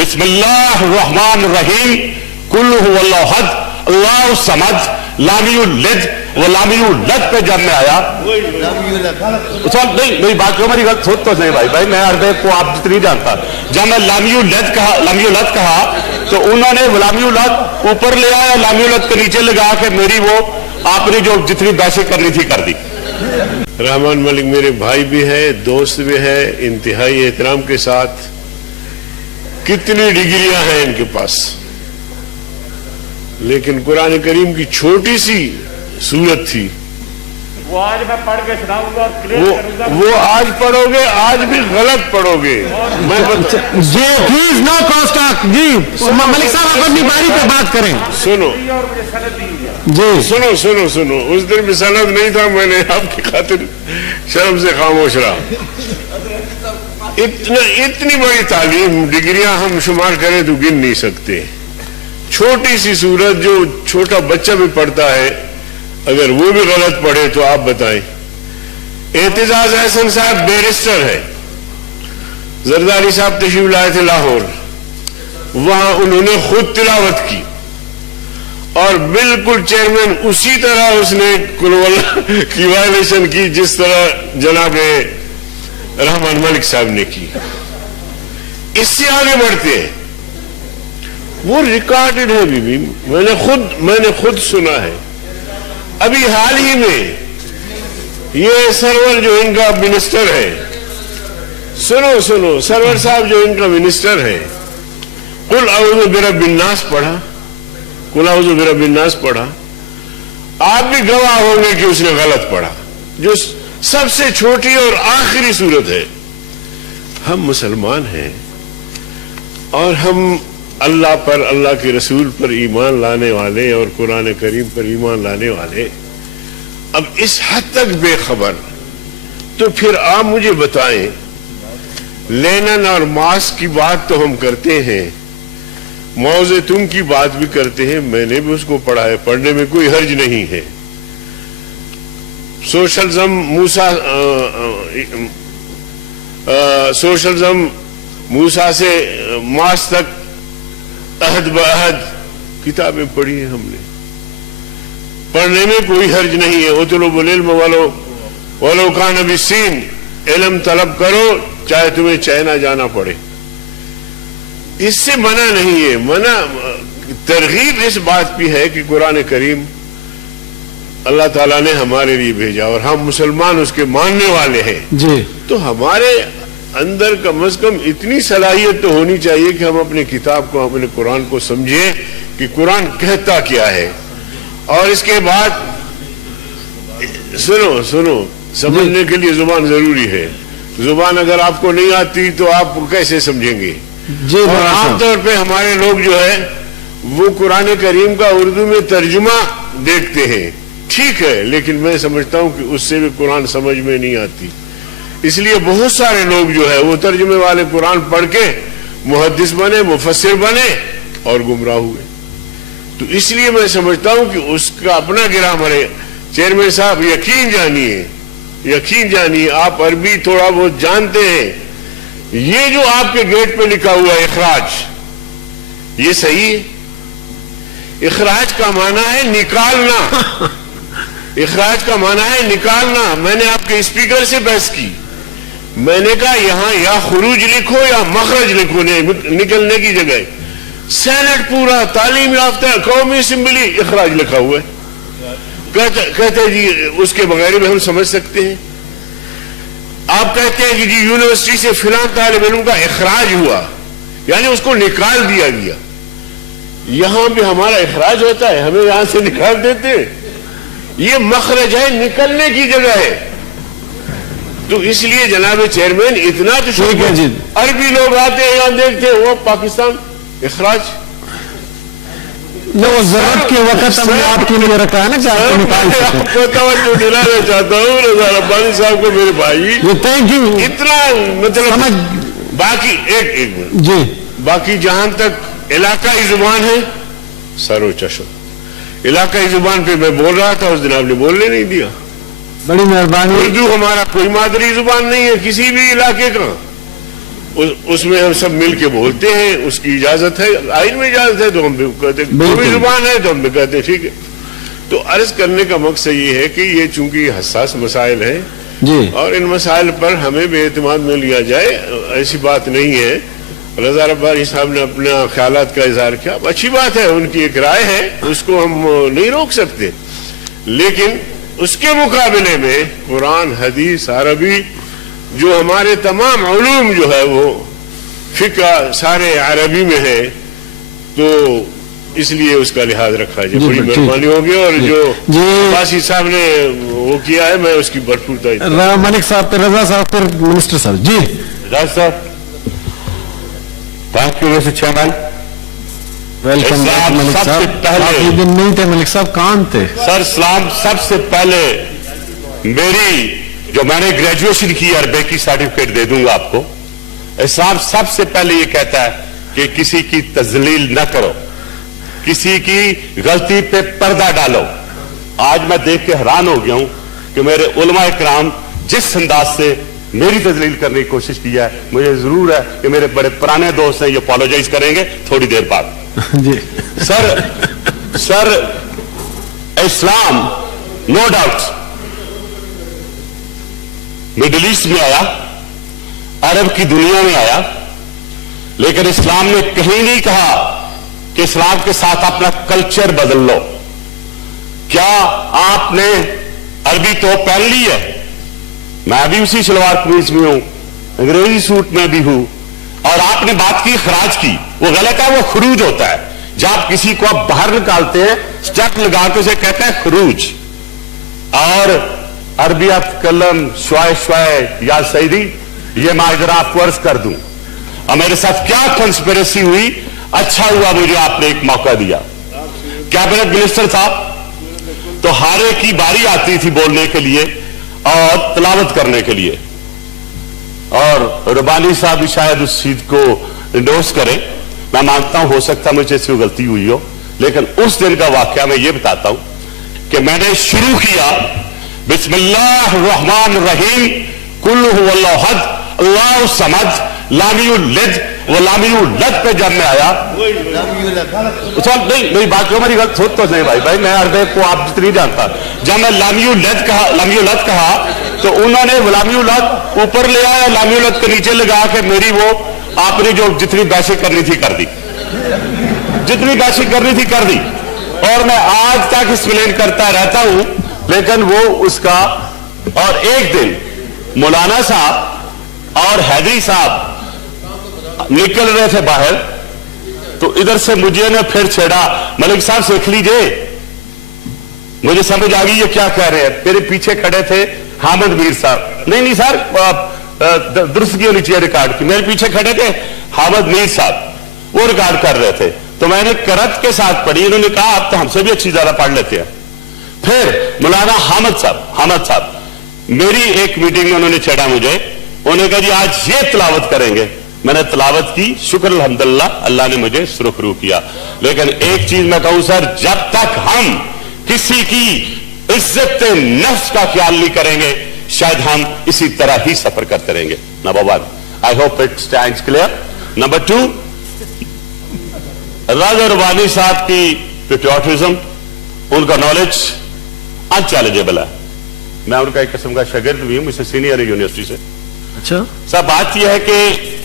بسم اللہ الرحمن الرحیم قل هو اللہ احد اللہ الصمد لم یلد ولم یولد پہ جب میں آیا نہیں میری بات کو میری غلط سوچ تو نہیں بھائی میں عربی کو آپ جتنی جانتا جب میں لم یولد کہا تو انہوں نے لم یولد اوپر لے آیا لم یولد کے نیچے لگا کے میری وہ آپ نے جو جتنی بحثیں کرنی تھی کر دی. رحمان ملک میرے بھائی بھی ہے دوست بھی ہے انتہائی احترام کے ساتھ. کتنی ڈگریاں ہیں ان کے پاس لیکن قرآن کریم کی چھوٹی سی سورت تھی وہ آج میں پڑھ کے سناؤں گا اور کلیئر کروں گا. وہ آج پڑھو گے آج بھی غلط پڑھو گے. جی پلیز نو کراس ٹاک. جی ملک صاحب آپ اپنی باری پہ بات کریں. سنو جی سنو سنو سنو اس دن بھی سند نہیں تھا میں نے آپ کی خاطر شرم سے خاموش رہا. اتنی بڑی تعلیم ڈگریاں ہم شمار کریں تو گن نہیں سکتے. چھوٹی سی سورت جو چھوٹا بچہ بھی پڑھتا ہے اگر وہ بھی غلط پڑھے تو آپ بتائیں. اعتزاز احسن صاحب بیرسٹر ہے. زرداری صاحب تشریف لائے تھے لاہور. وہاں انہوں نے خود تلاوت کی اور بالکل چیئرمین اسی طرح اس نے کی وائلیشن کی جس طرح جناب رحمان ملک صاحب نے کی. اس سے آگے بڑھتے ہیں. وہ ریکارڈڈ ہے بھی میں نے خود سنا ہے. ابھی حال ہی میں یہ سرور جو ان کا منسٹر ہے سنو سرور صاحب جو ان کا منسٹر ہے قل اعوذ برب الناس پڑھا. قل اعوذ برب الناس پڑھا. آپ بھی گواہ ہوں گے کہ اس نے غلط پڑھا جو سب سے چھوٹی اور آخری صورت ہے. ہم مسلمان ہیں اور ہم اللہ پر اللہ کے رسول پر ایمان لانے والے اور قرآن کریم پر ایمان لانے والے اب اس حد تک بے خبر. تو پھر آپ مجھے بتائیں لینن اور ماسک کی بات تو ہم کرتے ہیں موضع تم کی بات بھی کرتے ہیں. میں نے بھی اس کو پڑھا ہے پڑھنے میں کوئی حرج نہیں ہے. سوشلزم موسیٰ سے ماس تک عہد بعہد کتابیں پڑھی ہیں ہم نے. پڑھنے میں کوئی حرج نہیں ہے. اطلب العلم ولو کان بالسین. علم طلب کرو چاہے تمہیں چائنا جانا پڑے. اس سے منع نہیں ہے. منع ترغیب اس بات بھی ہے کہ قرآن کریم اللہ تعالیٰ نے ہمارے لیے بھیجا اور ہم مسلمان اس کے ماننے والے ہیں. جی تو ہمارے اندر کم از کم اتنی صلاحیت تو ہونی چاہیے کہ ہم اپنی کتاب کو اپنے قرآن کو سمجھیں کہ قرآن کہتا کیا ہے. اور اس کے بعد سنو سمجھنے کے لیے زبان ضروری ہے. زبان اگر آپ کو نہیں آتی تو آپ کیسے سمجھیں گے. اور عام طور پہ ہمارے لوگ جو ہے وہ قرآن کریم کا اردو میں ترجمہ دیکھتے ہیں. ٹھیک ہے لیکن میں سمجھتا ہوں کہ اس سے بھی قرآن سمجھ میں نہیں آتی. اس لیے بہت سارے لوگ جو ہے وہ ترجمے والے قرآن پڑھ کے محدث بنے مفسر بنے اور گمراہ ہوئے. تو اس لیے میں سمجھتا ہوں کہ اس کا اپنا گرامر ہے. چیئرمین صاحب یقین جانیے آپ عربی تھوڑا بہت جانتے ہیں. یہ جو آپ کے گیٹ پہ لکھا ہوا ہے اخراج یہ صحیح ہے. اخراج کا معنی ہے نکالنا. اخراج کا معنی ہے نکالنا. میں نے آپ کے اسپیکر سے بحث کی. میں نے کہا یہاں یا خروج لکھو یا مخرج لکھو نکلنے کی جگہ. سینٹ پورا تعلیم یافتہ قومی اسمبلی اخراج لکھا ہوا ہے. کہتے جی اس کے بغیر بھی ہم سمجھ سکتے ہیں. آپ کہتے ہیں کہ جی یونیورسٹی سے فلاں طالب علم کا اخراج ہوا یعنی اس کو نکال دیا گیا. یہاں بھی ہمارا اخراج ہوتا ہے ہمیں یہاں سے نکال دیتے ہیں. یہ مخرج ہے نکلنے کی جگہ ہے. تو اس لیے جناب چیئرمین اتنا تو عربی لوگ آتے ہیں یہاں دیکھتے ہیں وہ پاکستان اخراج ضرورت کے وقت ہم نے آپ کے لیے رکھا ہے نا کہ آپ کو نکال سکیں. آپ کو توجہ دلانا چاہتا ہوں رضا ربانی صاحب کو میرے بھائی تھینک یو. اتنا مطلب باقی ایک منٹ جی باقی جہاں تک علاقائی زبان ہے سرو چشم علاقائی زبان پہ میں بول رہا تھا اس دن آپ نے بولنے نہیں دیا. بڑی مہربانی. اردو ہمارا کوئی مادری زبان نہیں ہے کسی بھی علاقے کا. उसमें हम सब मिल के बोलते हैं, उसकी इजाजत है, आइन में इजाजत है तो हम भी कहते हैं, कोई जुबान है तो हम भी कहते हैं ठीक है। तो अर्ज करने का मकसद ये है कि ये चूंकि हसास मसाइल है जी, और इन मसाइल पर हमें बेइतमाद में लिया जाए, ऐसी बात नहीं है। रजा रब्बानी साहब ने अपने ख्यालात का इजहार किया, अच्छी बात है, उनकी एक राय है, उसको हम नहीं रोक सकते, लेकिन उसके मुकाबले में कुरान, हदीस, अरबी, जो हमारे तमाम उलूम जो है वो फिक़्ह सारे अरबी में है, तो इसलिए उसका लिहाज रखा जाए, बड़ी मेहरबानी होगी। और जो वासी साहब ने वो किया है, मैं उसकी भरपूर तारीफ। मलिक साहब, फिर रजा साहब, फिर मिनिस्टर साहब। जी राज साहब, thank you mister chairman. Welcome Malik साहब। काफी दिन नहीं थे मलिक साहब, कहाँ थे सर? इस्लाम सबसे पहले मेरी जो मैंने ग्रेजुएशन की अरबी की सर्टिफिकेट दे दूंगा आपको। इस्लाम सबसे पहले ये कहता है कि किसी की तजलील न करो, किसी की गलती पे पर्दा डालो। आज मैं देख के हैरान हो गया हूं कि मेरे उलमा इकराम जिस अंदाज से मेरी तजलील करने की कोशिश की है, मुझे जरूर है कि मेरे बड़े पुराने दोस्त हैं, ये अपोलोजाइज करेंगे थोड़ी देर बाद। जी सर इस्लाम नो डाउट मिडिल ईस्ट में आया, अरब की दुनिया में आया, लेकिन इस्लाम ने कहीं नहीं कहा कि इस्लाम के साथ अपना कल्चर बदल लो। क्या आपने अरबी तो पहन ली है? मैं भी उसी सलवार कमीज में हूं, अंग्रेजी सूट में भी हूं, और आपने बात की खराज की, वो गलत है, वो खरूज होता है। जब आप किसी को आप बाहर निकालते हैं, स्टेप लगा के उसे कहते हैं खरूज। और अरबियत कलम श्वाय श्वाय या सईदी, ये मैं जरा आपको अर्ज कर दूं, और मेरे साथ क्या कंस्पिरेसी हुई। अच्छा हुआ मुझे आपने एक मौका दिया। कैबिनेट मिनिस्टर साहब, तो हर एक की बारी आती थी बोलने के लिए और तिलावत करने के लिए, और रबानी साहब भी शायद उस चीज को इंडोर्स करें। मैं मानता हूं हो सकता मुझे से गलती हुई हो, लेकिन उस दिन का वाकया मैं ये बताता हूं कि मैंने शुरू किया बिस्मिल्लाहिर्रहमानिर्रहीम, कुल हुवल्लाहु अहद, अल्लाहु समद, लाम युलिद व लाम यूलद पे जब मैं आया, नहीं मेरी बात को मेरी गलत सोच तो नहीं भाई मैं अरबे को आप जितनी जानता। जब मैं लाम युलिद कहा तो उन्होंने लाम युलद ऊपर ले आया, लाम युलद के नीचे लगा के मेरी वो आपने जो जितनी बहसें करनी थी कर दी, जितनी बहसें करनी थी कर दी, और मैं आज तक एक्सप्लेन करता रहता हूं, लेकिन वो उसका। और एक दिन मौलाना साहब और हैदरी साहब निकल रहे थे बाहर, तो इधर से मुझे ने फिर छेड़ा, मलिक साहब सीख लीजिए। मुझे समझ आ गई ये क्या कह रहे हैं। मेरे पीछे खड़े थे हामिद मीर साहब, नहीं सर दुरुस्त की होनी चाहिए रिकॉर्ड की। मेरे पीछे खड़े थे हामिद मीर साहब, वो रिकॉर्ड कर रहे थे, तो मैंने करत के साथ पढ़ी। उन्होंने कहा आप तो हमसे भी अच्छी ज्यादा पढ़ लेते हैं। फिर मौलाना हामिद साहब मेरी एक मीटिंग में उन्होंने छेड़ा मुझे, उन्होंने कहा जी आज ये तिलावत करेंगे। मैंने तिलावत की, शुक्र अल्हम्दुलिल्लाह अल्लाह ने मुझे सुरखरू किया। लेकिन एक चीज मैं कहूं सर, जब तक हम किसी की इज्जत नफ्स का ख्याल नहीं करेंगे, शायद हम इसी तरह ही सफर करते रहेंगे। Number 1, I hope it stands clear. Number 2, राजा रबानी साहब की पेट्रियोटिज्म, उनका नॉलेज अनचैलेंजेबल है। मैं उनका एक किस्म का शागिर्द भी हूं, मुझसे सीनियर है यूनिवर्सिटी से। अच्छा सब बात यह है कि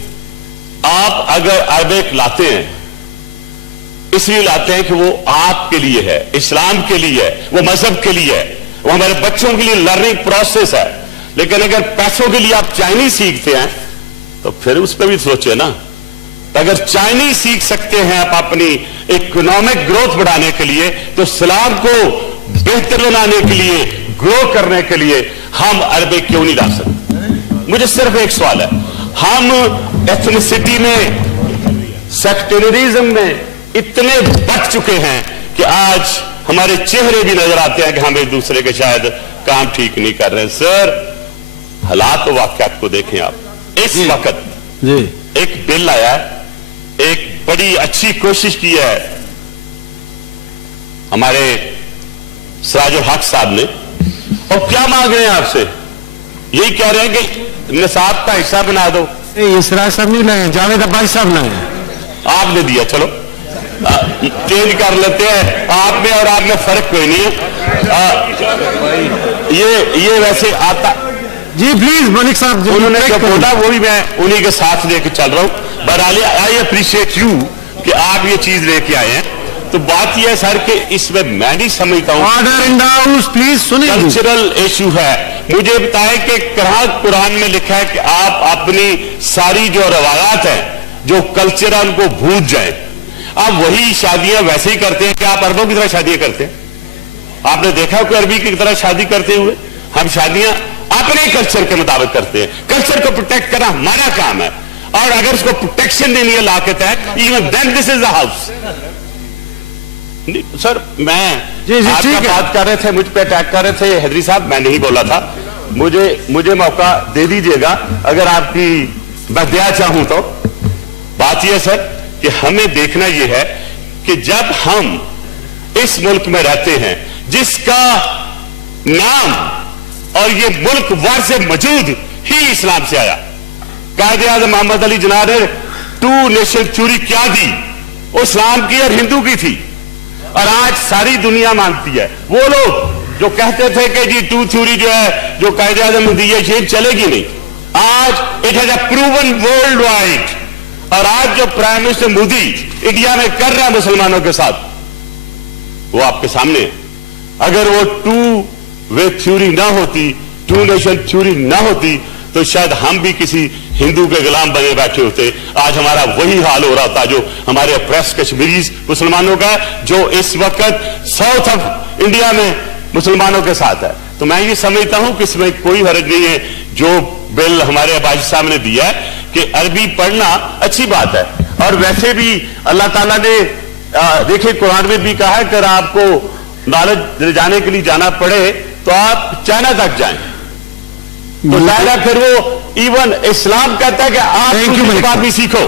आप अगर अरबिक लाते हैं, इसलिए लाते हैं कि वो आपके लिए है, इस्लाम के लिए है, वो मजहब के लिए है, वो हमारे बच्चों के लिए लर्निंग प्रोसेस है। लेकिन अगर पैसों के लिए आप चाइनीज सीखते हैं तो फिर उस पर भी सोचे ना। अगर चाइनीज सीख सकते हैं आप अपनी इकोनॉमिक ग्रोथ बढ़ाने के लिए, तो इस्लाम को बेहतर बनाने के लिए, ग्रो करने के लिए हम अरबिक क्यों नहीं ला सकते? मुझे सिर्फ एक सवाल है, हम एथनिसिटी में, सेक्टेरिज्म में इतने बढ़ चुके हैं कि आज हमारे चेहरे भी नजर आते हैं कि हम एक दूसरे के शायद काम ठीक नहीं कर रहे। सर हालात वाकयात को देखें आप। इस वक्त जी एक बिल आया है, एक बड़ी अच्छी कोशिश की है हमारे सिराजुल हक साहब ने, और क्या मांग रहे हैं आपसे? यही कह रहे हैं कि निसाब का हिस्सा बना दो, ये सिराज साहब नहीं लाए, जावेद अब्बासी साहब लाए। आपने दिया, चलो चेंज कर लेते हैं, आप में और आप में फर्क कोई नहीं है। ये वैसे आता जी प्लीज मलिक साहब जी, उन्होंने जो बोला वो भी मैं उन्हीं के साथ लेके चल रहा हूं। बट आई अप्रिशिएट यू कि आप ये चीज लेके आए हैं। तो बात यह है सर कि इसमें मैं नहीं समझता हूं, order in the house please सुनिए। कल्चरल इशू है। मुझे बताएं कि कहां कुरान में लिखा है कि आप अपनी सारी जो रवायात है, जो कल्चर है, उनको भूल जाए। आप वही शादियां वैसे ही करते हैं कि आप अरबों की तरह शादियां करते हैं। आपने देखा कोई अरबी की तरह शादी करते हुए? हम शादियां अपने कल्चर के मुताबिक करते हैं। कल्चर को प्रोटेक्ट करना हमारा काम है, और अगर उसको प्रोटेक्शन देनी है ला के तहत, even then this is the house. Sir मैं आपका बात कर रहे थे, मुझ पे अटैक कर रहे थे हैदरी साहब, मैं नहीं बोला था। मुझे मौका दे दीजिएगा अगर आपकी मैं दया चाहूं तो। बात यह सर कि हमें देखना यह है कि जब हम इस मुल्क में रहते हैं जिसका नाम और ये मुल्क वारसे मौजूद ही इस्लाम से आया। कायदे आज़म मोहम्मद अली जिन्ना ने 2 नेशन थ्योरी क्या दी? वो इस्लाम की और हिंदू की थी, और आज सारी दुनिया मानती है। वो लोग जो कहते थे कि जी 2 थ्योरी जो है, जो कायदे आज़म ने दी है, ये चलेगी नहीं। आज it has a proven world wide. और आज जो प्राइम मिनिस्टर मोदी इंडिया में कर रहा है मुसलमानों के साथ, वो आपके सामने है। अगर वो 2 वे थ्योरी ना होती, 2 नेशन थ्योरी ना होती, तो शायद हम भी किसी हिंदू के गुलाम बने बैठे होते। आज हमारा वही हाल हो रहा था जो हमारे अप्रेस कश्मीरी मुसलमानों का, जो इस वक्त साउथ ऑफ इंडिया में मुसलमानों के साथ है। तो मैं ये समझता हूं कि इसमें कोई हर्ज नहीं है। जो बिल हमारे अब्बासी साहब ने दिया है कि अरबी पढ़ना अच्छी बात है, और वैसे भी अल्लाह ताला ने देखिए कुरान में भी कहा है कि अगर आपको नॉलेज ले जाने के लिए जाना पड़े तो आप चाइना तक जाएं। तो चाइना फिर वो इवन इस्लाम कहता है कि आप जुबान भी सीखो।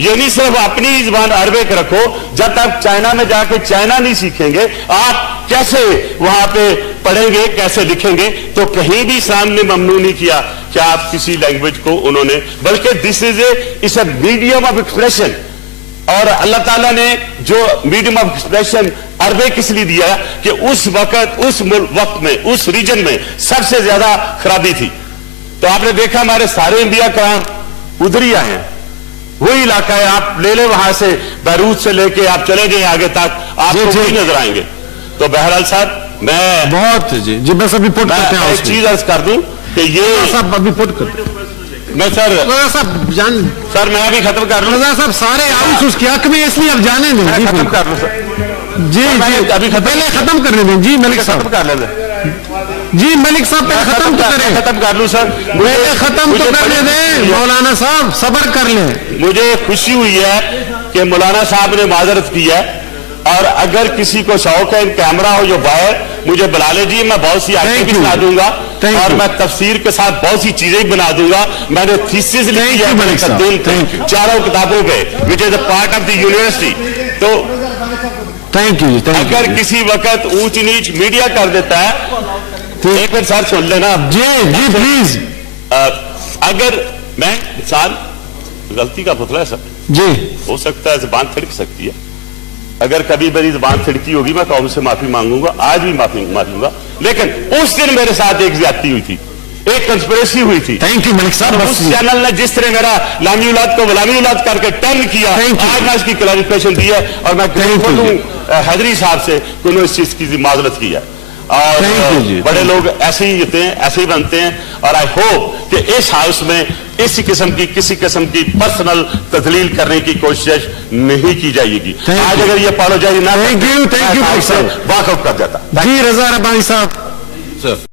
ये नहीं सिर्फ अपनी जुबान अरबिक रखो, जब तक चाइना में जाके चाइना नहीं सीखेंगे आप कैसे वहां पे पढ़ेंगे, कैसे लिखेंगे? तो कहीं भी इस्लाम ने ममनू नहीं किया कि आप किसी लैंग्वेज को उन्होंने, बल्कि this is a medium of expression. और अल्लाह ताला ने जो मीडियम ऑफ एक्सप्रेशन अरबिक इसलिए दिया कि उस वक्त, उस वक्त में, उस रीजन में सबसे ज्यादा खराबी थी। तो आपने देखा हमारे सारे इंडिया का उधर ही आए हैं, वही इलाका है। आप ले ले वहां से, बैरूत से लेके आप चले गए आगे तक, आपको वही नजर आएंगे। तो बहरहाल साहब मैं बहुत जी बस अभी पुट करते हैं, एक चीज अर्ज कर दूं कि ये सब अभी पुट कर मैं सर मैं अभी खत्म कर लूं साहब, सारे हाउस उसके हक में, इसलिए अब जाने दें। खत्म कर लूं सर जी अभी पहले खत्म करने दें। जी मलिक साहब कर लेते। जी मलिक साहब पहले खत्म तो करें। खत्म कर लूं सर, पहले खत्म तो करने दें। मौलाना साहब सब्र कर लें। मुझे खुशी हुई है कि मौलाना साहब ने माजरत की है, और अगर किसी को शौक है कैमरा हो जो बाहर मुझे बुला ले जी, मैं बहुत सी आयतें भी बना दूंगा, और मैं तफसीर के साथ बहुत सी चीजें बना दूंगा। मैंने थीसिस लिखी है 4 किताबों पे, which is a part of the university. तो थैंक यू। अगर किसी वक्त ऊंच नीच मीडिया कर देता है, एक बार सर सुन लेना जी प्लीज। अगर मैं इंसान गलती का पुतला है सर, जी हो सकता है जुबान थिड़क सकती है। अगर कभी मेरी जुबान थिड़की होगी मैं कौम से माफी मांगूंगा, आज भी माफी मांगूंगा। लेकिन उस दिन मेरे साथ एक ज्यादती हुई थी, एक कंस्पिरेसी हुई थी। थैंक यू मलिक साहब। उस चैनल ने जिस तरह मेरा लामी औलाद को गुलामी औलाद करके टर्न किया, आज मैं इसकी क्लैरिफिकेशन दी है, और मैं हैदरी साहब से उन्होंने इस चीज की माजरत की है। और बड़े लोग ऐसे ही होते हैं, ऐसे ही बनते हैं। और आई होप कि इस हाउस में इसी किस्म की किसी किस्म की पर्सनल तदलील करने की कोशिश नहीं की जाएगी। आज अगर ये अपोलोजाइज ना, थैंक यू वाकआउट कर जाता। जी रजा रब्बानी साहब।